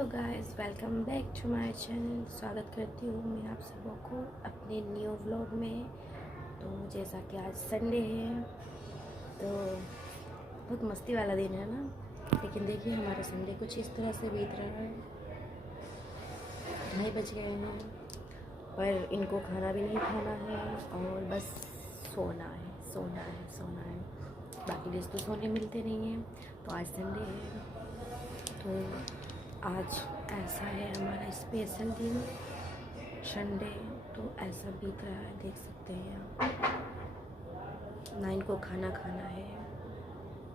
Hello guys, welcome back to my channel. स्वागत करती हूँ मैं आप सबों को अपने न्यू व्लॉग में। तो जैसा कि आज संडे है तो बहुत मस्ती वाला दिन है ना, लेकिन देखिए हमारा संडे कुछ इस तरह से बीत रहा है। 2:30 बज गए हैं पर इनको खाना भी नहीं खाना है और बस सोना है सोना है सोना है। बाकी डेज तो सोने मिलते नहीं हैं, तो आज संडे है तो आज ऐसा है हमारा स्पेशल दिन संडे। तो ऐसा बीत रहा है, देख सकते हैं आप। ना इनको खाना खाना है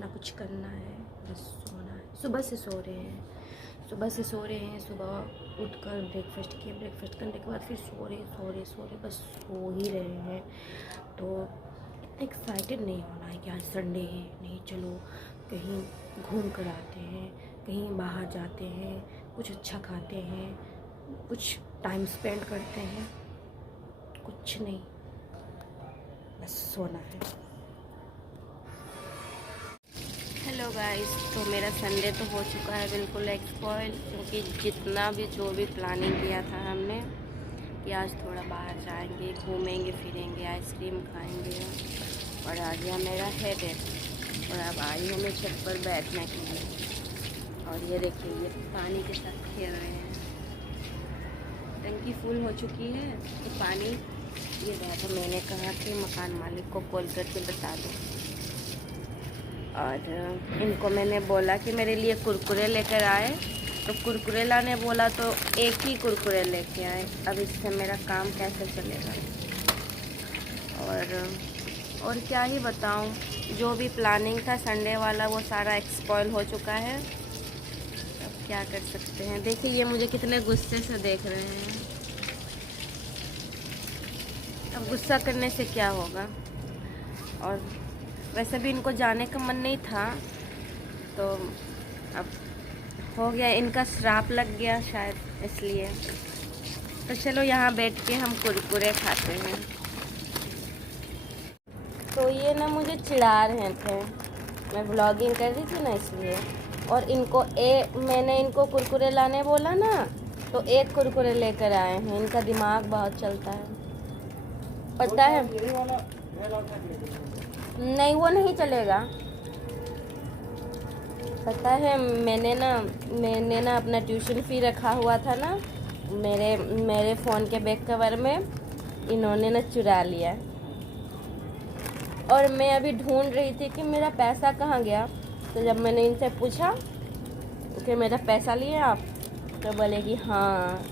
ना कुछ करना है, बस सोना है। सुबह से सो रहे हैं, सुबह उठकर ब्रेकफास्ट किए, ब्रेकफास्ट करने के बाद फिर सो रहे बस सो ही रहे हैं। तो एक्साइटेड नहीं होना है कि आज संडे है, नहीं चलो कहीं घूम कर आते हैं, कहीं बाहर जाते हैं, कुछ अच्छा खाते हैं, कुछ टाइम स्पेंड करते हैं। कुछ नहीं, बस सोना है। हेलो गाइस, तो मेरा संडे तो हो चुका है बिल्कुल एक्सपॉइल, क्योंकि जितना भी जो भी प्लानिंग किया था हमने कि आज थोड़ा बाहर जाएंगे, घूमेंगे फिरेंगे, आइसक्रीम खाएंगे, और आ गया मेरा हेडेक। और अब आई हूँ मैं छत पर बैठने के लिए। और ये देखिए, ये पानी के साथ खेल रहे हैं। टंकी फुल हो चुकी है तो पानी ये रहा, तो मैंने कहा कि मकान मालिक को कॉल करके बता दो। और इनको मैंने बोला कि मेरे लिए कुरकुरे लेकर आए, तो कुरकुरे लाने बोला तो एक ही कुरकुरे लेके आए। अब इससे मेरा काम कैसे चलेगा? और क्या ही बताऊं, जो भी प्लानिंग था संडे वाला वो सारा एक्सपॉइल हो चुका है। अब क्या कर सकते हैं। देखिए ये मुझे कितने गुस्से से देख रहे हैं। अब गुस्सा करने से क्या होगा? और वैसे भी इनको जाने का मन नहीं था, तो अब हो गया, इनका श्राप लग गया शायद, इसलिए। तो चलो यहाँ बैठ के हम कुरकुरे खाते हैं। तो ये ना मुझे चिढ़ा रहे थे, मैं व्लॉगिंग कर रही थी ना इसलिए। और इनको मैंने इनको कुरकुरे लाने बोला ना, तो एक कुरकुरे लेकर आए हैं। इनका दिमाग बहुत चलता है, पता है। नहीं, वो नहीं चलेगा। पता है, मैंने ना अपना ट्यूशन फ़ी रखा हुआ था ना मेरे फ़ोन के बैक कवर में, इन्होंने ना चुरा लिया। और मैं अभी ढूंढ रही थी कि मेरा पैसा कहाँ गया। तो जब मैंने इनसे पूछा कि मेरा पैसा लिए आप, तो बोले कि हाँ।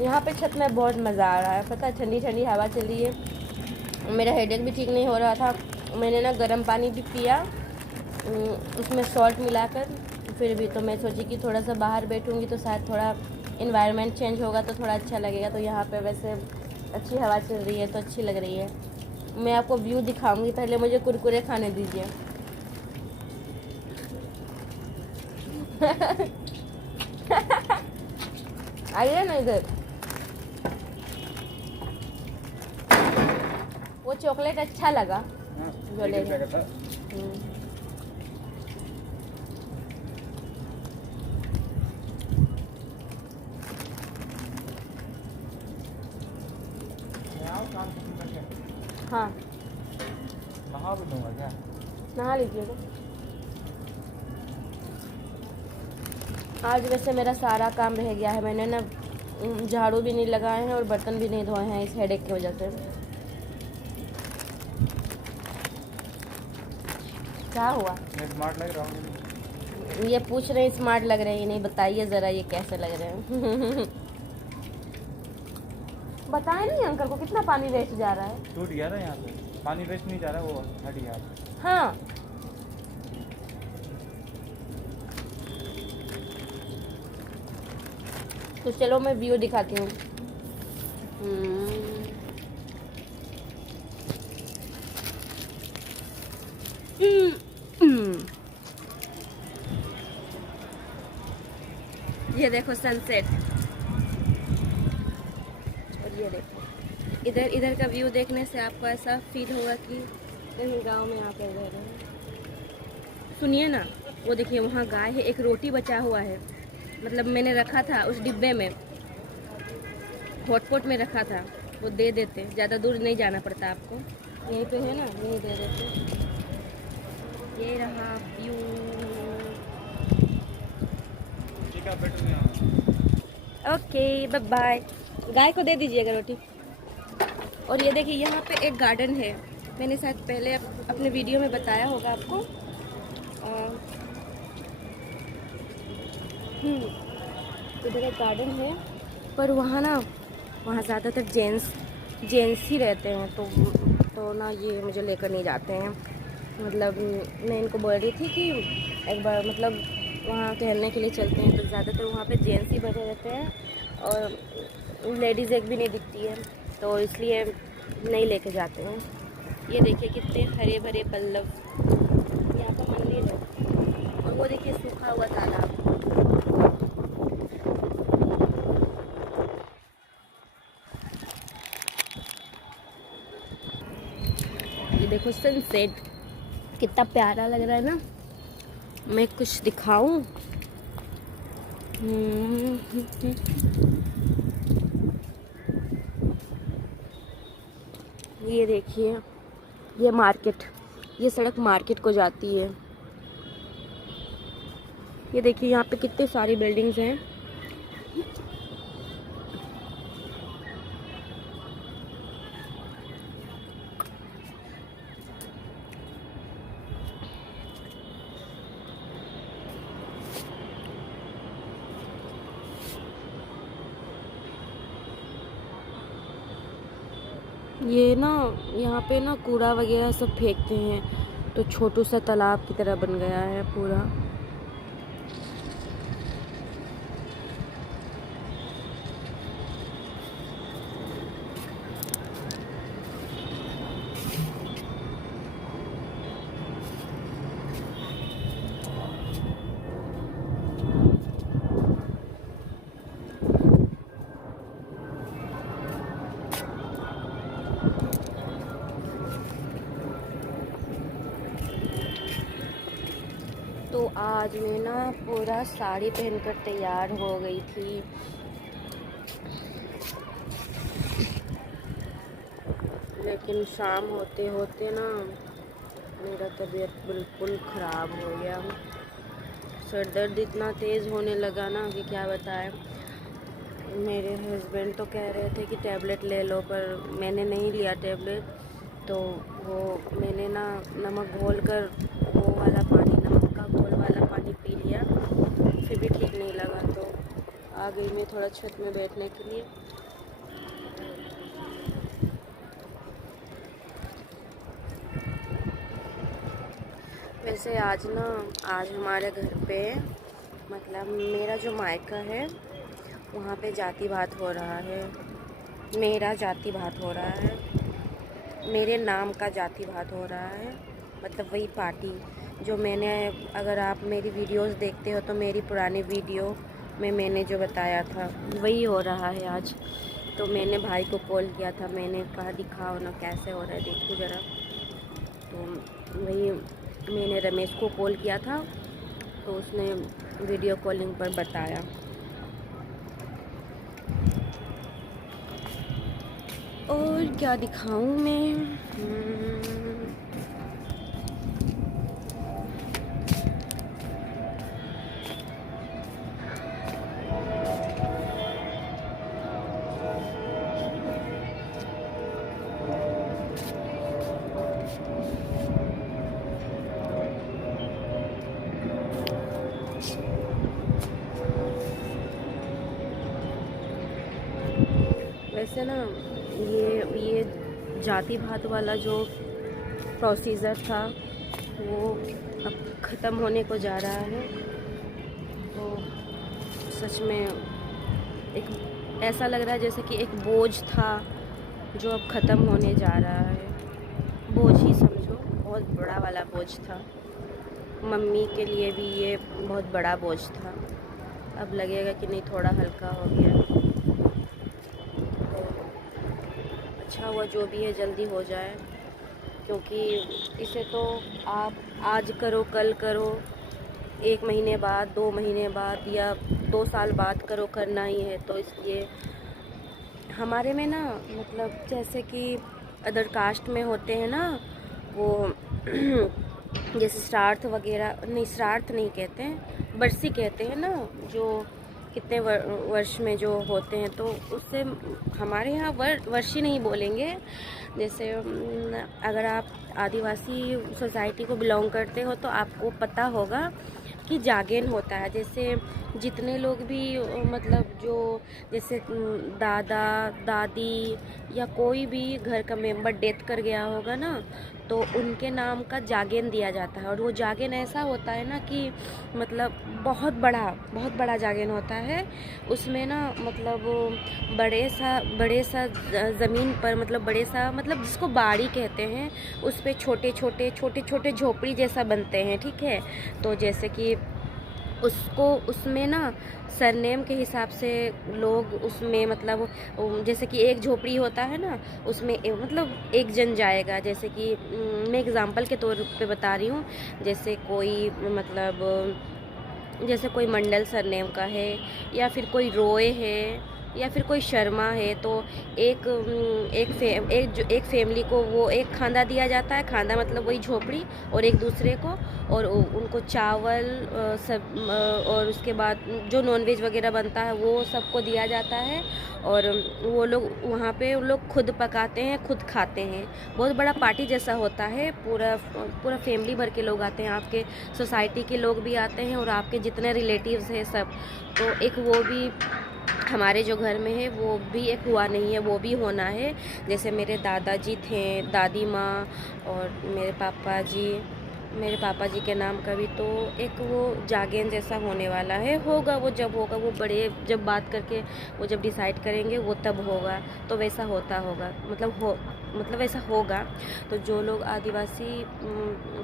यहाँ पे छत में बहुत मज़ा आ रहा है, पता है, ठंडी ठंडी हवा चल रही है। मेरा हेडेक भी ठीक नहीं हो रहा था, मैंने ना गर्म पानी भी पिया उसमें सॉल्ट मिलाकर। फिर भी तो मैं सोची कि थोड़ा सा बाहर बैठूँगी तो शायद थोड़ा इन्वायरमेंट चेंज होगा तो थोड़ा अच्छा लगेगा। तो यहाँ पे वैसे अच्छी हवा चल रही है तो अच्छी लग रही है। मैं आपको व्यू दिखाऊंगी, पहले मुझे कुरकुरे खाने दीजिए। आइए ना इधर। वो चॉकलेट अच्छा लगा जो ले गए। हाँ, नहा भी दूंगा क्या? नहा लीजिए। तो आज वैसे मेरा सारा काम रह गया है। मैंने ना झाड़ू भी नहीं लगाए हैं और बर्तन भी नहीं धोए हैं इस हेडेक की वजह से। क्या हुआ? स्मार्ट लग रहा हूँ। ये पूछ रहे हैं स्मार्ट लग रहे हैं नहीं, बताइए ज़रा ये कैसे लग रहे हैं। बताए नहीं अंकल को कितना पानी वेस्ट जा रहा है। टूट गया था यहाँ पे, पानी वेस्ट नहीं जा रहा, वो हट गया। हाँ, तो चलो मैं व्यू दिखाती हूँ। ये देखो सनसेट, और ये देखो इधर का व्यू देखने से आपको ऐसा फील होगा कि कहीं गांव में आकर रह रहे हैं। सुनिए ना। वो देखिए वहाँ गाय है, एक रोटी बचा हुआ है, मतलब मैंने रखा था उस डिब्बे में, हॉटपॉट में रखा था, वो दे देते, ज़्यादा दूर नहीं जाना पड़ता आपको, यहीं पे है ना, यहीं दे देते। ये रहा व्यू। Okay bye bye. गाय को दे दीजिएगा रोटी। और ये देखिए यहाँ पे एक गार्डन है, मैंने शायद पहले अपने वीडियो में बताया होगा आपको। इधर एक गार्डन है, पर वहाँ ना, वहाँ ज़्यादातर जेंट्स ही रहते हैं, तो ना ये मुझे लेकर नहीं जाते हैं। मतलब मैं इनको बोल रही थी कि एक बार मतलब वहाँ टहलने के लिए चलते हैं, तो ज़्यादातर वहाँ पे जेंट्स ही बैठे रहते हैं और लेडीज़ एक भी नहीं दिखती है, तो इसलिए नहीं लेके जाते हैं। ये देखिए कितने हरे भरे पल्लव, यहाँ पर मंदिर है, और वो देखिए सूखा हुआ तालाब। ये देखो सनसेट कितना प्यारा लग रहा है ना। मैं कुछ दिखाऊं? ये देखिए, ये मार्केट, ये सड़क मार्केट को जाती है। ये देखिए यहाँ पे कितनी सारी बिल्डिंग्स हैं। ये ना यहाँ पे ना कूड़ा वगैरह सब फेंकते हैं, तो छोटू सा तालाब की तरह बन गया है पूरा। तो आज मैं ना पूरा साड़ी पहनकर तैयार हो गई थी, लेकिन शाम होते होते ना मेरा तबीयत बिल्कुल ख़राब हो गया। सर दर्द इतना तेज़ होने लगा ना कि क्या बताएं। मेरे हस्बैंड तो कह रहे थे कि टैबलेट ले लो, पर मैंने नहीं लिया टैबलेट। तो वो मैंने ना नमक घोल कर वो वाला पानी, नमक का घोल वाला पानी पी लिया, फिर भी ठीक नहीं लगा। तो आ गई मैं थोड़ा छत में बैठने के लिए। वैसे आज हमारे घर पे, मतलब मेरा जो मायका है वहाँ पे जाति भात हो रहा है। मेरा जाति भात हो रहा है, मेरे नाम का जाति भात हो रहा है, मतलब वही पार्टी जो मैंने, अगर आप मेरी वीडियोस देखते हो तो मेरी पुरानी वीडियो में मैंने जो बताया था वही हो रहा है आज। तो मैंने भाई को कॉल किया था, मैंने कहा दिखाओ ना कैसे हो रहा है, देखो ज़रा। तो वही मैंने रमेश को कॉल किया था, तो उसने वीडियो कॉलिंग पर बताया। और क्या दिखाऊं मैं? वैसे ना ये जाति भात वाला जो प्रोसीजर था वो अब ख़त्म होने को जा रहा है। तो सच में एक ऐसा लग रहा है जैसे कि एक बोझ था जो अब ख़त्म होने जा रहा है। बोझ ही समझो, बहुत बड़ा वाला बोझ था। मम्मी के लिए भी ये बहुत बड़ा बोझ था, अब लगेगा कि नहीं थोड़ा हल्का हो गया। अच्छा हुआ जो भी है जल्दी हो जाए, क्योंकि इसे तो आप आज करो कल करो, 1 महीने बाद, 2 महीने बाद या 2 साल बाद करो, करना ही है। तो इसलिए हमारे में ना मतलब जैसे कि अदर कास्ट में होते हैं ना वो जैसे श्राद्ध वगैरह, नहीं श्राद्ध नहीं कहते हैं, बरसी कहते हैं ना, जो कितने वर्ष में जो होते हैं, तो उससे हमारे यहाँ वर्षी नहीं बोलेंगे। जैसे अगर आप आदिवासी सोसाइटी को बिलोंग करते हो तो आपको पता होगा कि जागेन होता है। जैसे जितने लोग भी मतलब जो जैसे दादा दादी या कोई भी घर का मेंबर डेथ कर गया होगा ना, तो उनके नाम का जागेन दिया जाता है। और वो जागेन ऐसा होता है ना कि मतलब बहुत बड़ा जागेन होता है। उसमें ना मतलब बड़े सा ज़मीन पर, मतलब बड़े सा, मतलब जिसको बाड़ी कहते हैं, उस पे छोटे छोटे झोपड़ी जैसा बनते हैं, ठीक है। तो जैसे कि उसमें ना सरनेम के हिसाब से लोग उसमें मतलब जैसे कि एक झोपड़ी होता है ना, उसमें मतलब एक जन जाएगा। जैसे कि मैं एग्ज़ाम्पल के तौर पे बता रही हूँ, जैसे कोई मतलब जैसे कोई मंडल सरनेम का है, या फिर कोई रॉय है, या फिर कोई शर्मा है, तो एक फैमिली को वो एक खांदा दिया जाता है। खांदा मतलब वही झोपड़ी, और एक दूसरे को, और उनको चावल सब, और उसके बाद जो नॉनवेज वगैरह बनता है वो सबको दिया जाता है। और वो लोग वहाँ पे लोग खुद पकाते हैं, खुद खाते हैं। बहुत बड़ा पार्टी जैसा होता है। पूरा फैमिली भर के लोग आते हैं, आपके सोसाइटी के लोग भी आते हैं, और आपके जितने रिलेटिव्स हैं सब। तो एक वो भी हमारे जो घर में है वो भी एक हुआ नहीं है, वो भी होना है। जैसे मेरे दादाजी थे, दादी माँ, और मेरे पापा जी के नाम का भी तो एक वो जागेन जैसा होने वाला है। होगा वो, जब होगा वो बड़े जब बात करके वो जब डिसाइड करेंगे वो तब होगा। तो वैसा होता होगा, मतलब वैसा होगा। तो जो लोग आदिवासी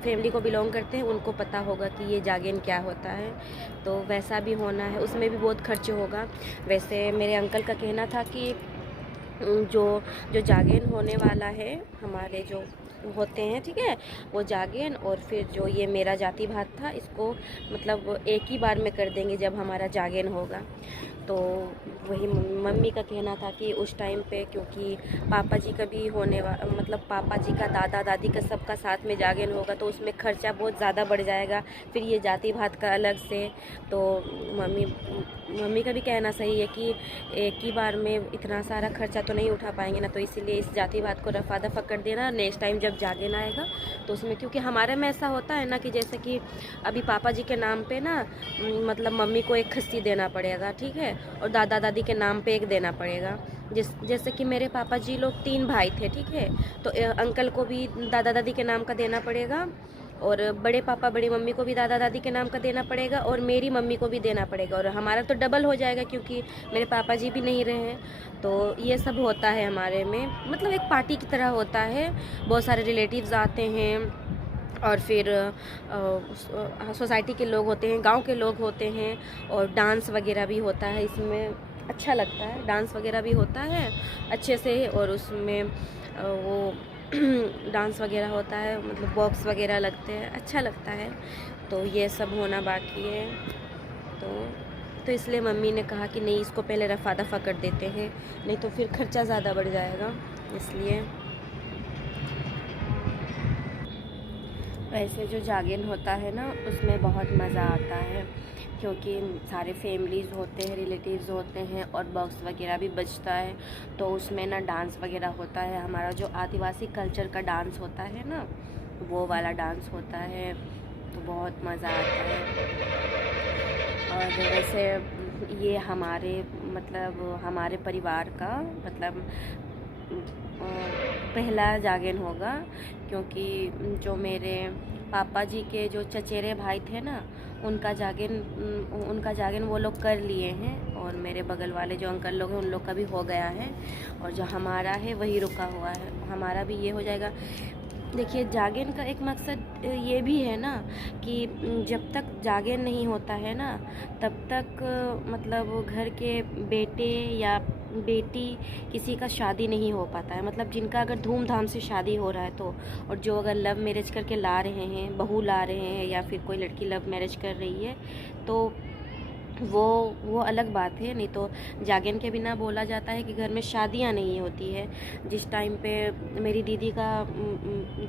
फैमिली को बिलोंग करते हैं उनको पता होगा कि ये जागेन क्या होता है। तो वैसा भी होना है, उसमें भी बहुत खर्च होगा। वैसे मेरे अंकल का कहना था कि जो जागेन होने वाला है, हमारे जो होते हैं, ठीक है, वो जागेन, और फिर जो ये मेरा जाति भात था, इसको मतलब एक ही बार में कर देंगे जब हमारा जागेन होगा। तो वही मम्मी का कहना था कि उस टाइम पे, क्योंकि पापा जी का भी मतलब पापा जी का दादा दादी का सबका साथ में जागेन होगा, तो उसमें खर्चा बहुत ज़्यादा बढ़ जाएगा। फिर ये जाति भात का अलग से। तो मम्मी का भी कहना सही है कि एक ही बार में इतना सारा खर्चा तो नहीं उठा पाएंगे ना, तो इसीलिए इस जाति भात को रफा दफा कर देना। नेक्स्ट टाइम जब जागेन आएगा तो उसमें, क्योंकि हमारे में ऐसा होता है ना कि जैसे कि अभी पापा जी के नाम पे ना मतलब मम्मी को एक खस्सी देना पड़ेगा, ठीक है, और दादा दादी के नाम पे एक देना पड़ेगा। जैसे कि मेरे पापा जी लोग 3 भाई थे, ठीक है, तो अंकल को भी दादा दादी के नाम का देना पड़ेगा, और बड़े पापा बड़ी मम्मी को भी दादा दादी के नाम का देना पड़ेगा, और मेरी मम्मी को भी देना पड़ेगा, और हमारा तो डबल हो जाएगा क्योंकि मेरे पापा जी भी नहीं रहे हैं। तो ये सब होता है हमारे में, मतलब एक पार्टी की तरह होता है। बहुत सारे रिलेटिव्स आते हैं, और फिर सोसाइटी के लोग होते हैं, गांव के लोग होते हैं, और डांस वगैरह भी होता है। इसमें अच्छा लगता है, डांस वगैरह भी होता है अच्छे से, और उसमें वो डांस वगैरह होता है, मतलब बॉक्स वगैरह लगते हैं, अच्छा लगता है। तो ये सब होना बाकी है। तो इसलिए मम्मी ने कहा कि नहीं, इसको पहले रफा दफा कर देते हैं, नहीं तो फिर खर्चा ज़्यादा बढ़ जाएगा, इसलिए। वैसे जो जागेन होता है ना, उसमें बहुत मज़ा आता है, क्योंकि सारे फैमिलीज़ होते हैं, रिलेटिव्स होते हैं, और बॉक्स वगैरह भी बजता है। तो उसमें ना डांस वगैरह होता है, हमारा जो आदिवासी कल्चर का डांस होता है ना, वो वाला डांस होता है। तो बहुत मज़ा आता है। और वैसे ये हमारे परिवार का मतलब पहला जागेन होगा, क्योंकि जो मेरे पापा जी के जो चचेरे भाई थे ना, उनका जागेन वो लोग कर लिए हैं, और मेरे बगल वाले जो अंकल लोग हैं उन लोग का भी हो गया है, और जो हमारा है वही रुका हुआ है, हमारा भी ये हो जाएगा। देखिए, जागेन का एक मकसद ये भी है ना कि जब तक जागेन नहीं होता है ना, तब तक मतलब घर के बेटे या बेटी किसी का शादी नहीं हो पाता है, मतलब जिनका अगर धूमधाम से शादी हो रहा है तो, और जो अगर लव मैरिज करके ला रहे हैं, बहू ला रहे हैं, या फिर कोई लड़की लव मैरिज कर रही है, तो वो अलग बात है। नहीं तो जागन के बिना बोला जाता है कि घर में शादियां नहीं होती है। जिस टाइम पे मेरी दीदी का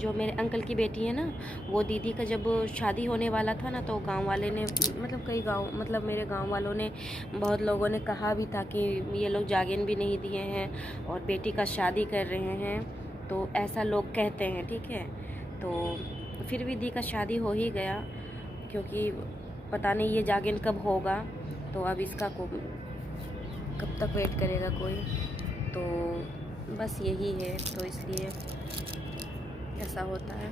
जो मेरे अंकल की बेटी है ना, वो दीदी का जब शादी होने वाला था ना, तो गांव वाले ने, मतलब कई गांव, मतलब मेरे गांव वालों ने, बहुत लोगों ने कहा भी था कि ये लोग जागन भी नहीं दिए हैं और बेटी का शादी कर रहे हैं, तो ऐसा लोग कहते हैं, ठीक है। तो फिर भी दी का शादी हो ही गया, क्योंकि पता नहीं ये जागन कब होगा, तो अब इसका कब तक वेट करेगा कोई, तो बस यही है, तो इसलिए ऐसा होता है।